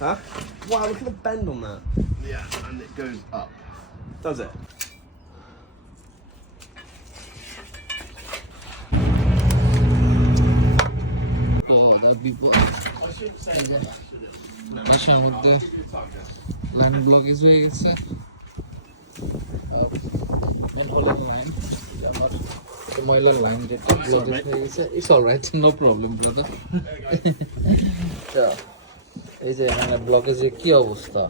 Huh? Wow, look at the bend on that. Yeah, and it goes up. Does it? So the people বাসার মধ্যে line blockage হয়ে গেছে মেন হোলের লাইন আমার ময়লার লাইন যেটা ব্লকেজ হয়ে গেছে it's alright no problem brother এই যে এখানে ব্লকেজে কি অবস্থা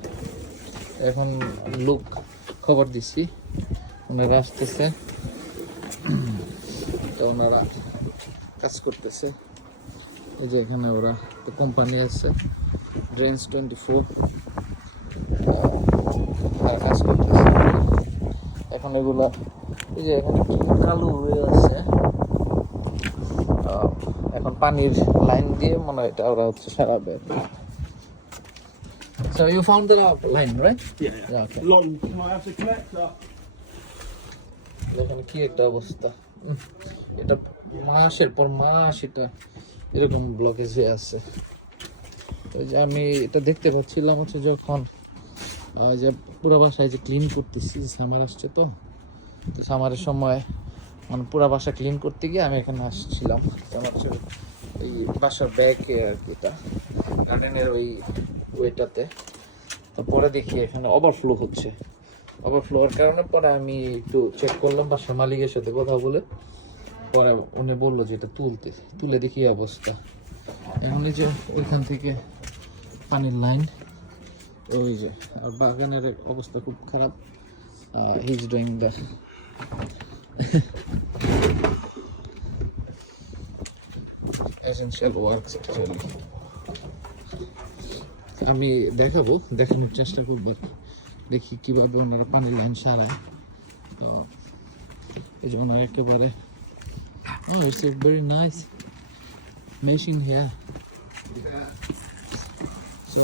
এখন লুক খবর দিছি ওনারা আসতেছে তো ওনারা কাজ করতেছে এই যে এখানে ওরা কোম্পানি আছে ড্রেন্স 24 কাজ করতেছে এখন এগুলা এই যে এখানে কালো হয়ে আছে এখন পানির লাইন দিয়ে মনে হয় এটা ওরা হচ্ছে সারাবে So you found the line, right? Yeah. Okay. Lon, can I have the connector? দেখেন কি একটা অবস্থা এটা মাসের পর মাস এটা এরকম ব্লকেজ হয়ে আছে তো যে আমি এটা দেখতে পাচ্ছিলাম হচ্ছে যখন যে পুরো বাসায় যে ক্লিন করতেছি সামার আসছে তো সামারের সময় মানে পুরো বাসা ক্লিন করতে গিয়ে আমি এখানে আসছিলাম আমার হচ্ছে ওই বাসার ব্যাগে আর কি এটা গার্ডেনের ওই ওইটাতে তো পরে দেখি এখানে ওভারফ্লো হচ্ছে ওভারফ্লোর কারণে পরে আমি একটু চেক করলাম বাসার মালিকের সাথে কথা বলে পরে উনি বললো যে এটা তুলে দেখি অবস্থা এখন এই যে ওইখান থেকে পানির লাইন ওই যে আর বাগানের অবস্থা খুব খারাপ he is doing the essential works actually আমি দেখানোর চেষ্টা করবো দেখি কীভাবে ওনারা পানির লাইন সারায় তো এই যে ওনারা একেবারে Oh, it's a very nice machine here. So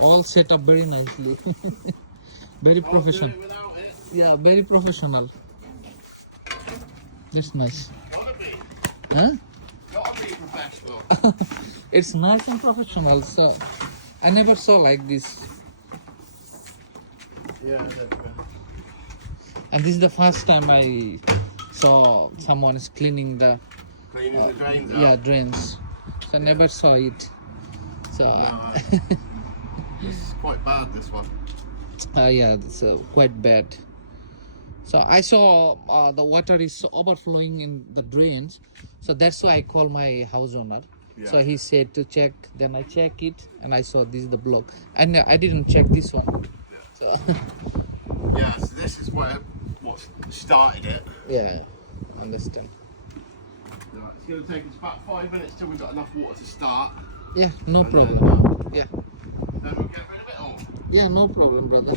all set up very nicely. Very professional. Yeah, very professional. That's nice. Huh? Gotta be professional. It's nice and professional. So I never saw like this. Yeah, And this is the first time I saw someone is cleaning the cleaning the drains yeah out. drains. So I never saw it. So This is quite bad, this one. yeah, it's quite bad. So I saw the water is overflowing in the drains. So that's why I called my house owner. Yeah. So he said to check. Then I check it, and I saw this is the block. And I didn't check this one. So Yeah, so this is what started it. yeah, understand. It's going to take us about 5 minutes till we've got enough water to start. Yeah, no And problem. Then, Yeah, then we'll get rid of it all. yeah, no problem, brother.